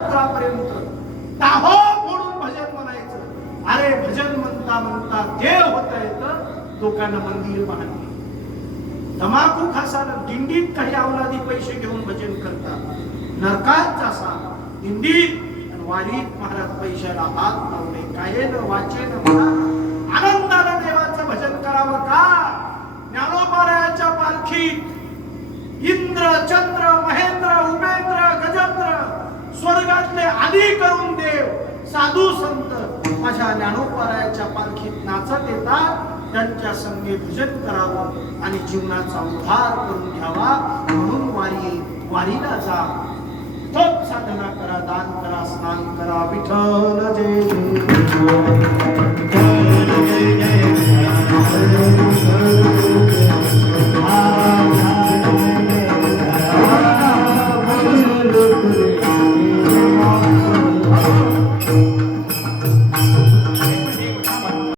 पर्यंत दाहो फोडून भजन म्हणायचं. अरे भजन म्हणता म्हणता देव होता येतं. लोकांना मंदिर बांधली, तमाखू खासाला दिंडीत काही अवलादी पैसे घेऊन भजन करतात. नरकात जासा दिंडीत आणि वारीत महाराज पैशाला हात लावले. कायेन वाचेन म्हणा आनंदाने देवाचं भजन करावं का? ज्ञानोबारायाच्या पालखीत इंद्र चंद्र महेंद्र उपेंद्र गजेंद्र स्वर्गातले आदी करून देव साधू संत माझ्या ज्ञानोबारायाच्या पालखीत नाचत येतात. त्यांच्या संगे भजन करावं आणि जीवनाचा उद्धार करून घ्यावा. म्हणून वारीला जा, तप साधना करा.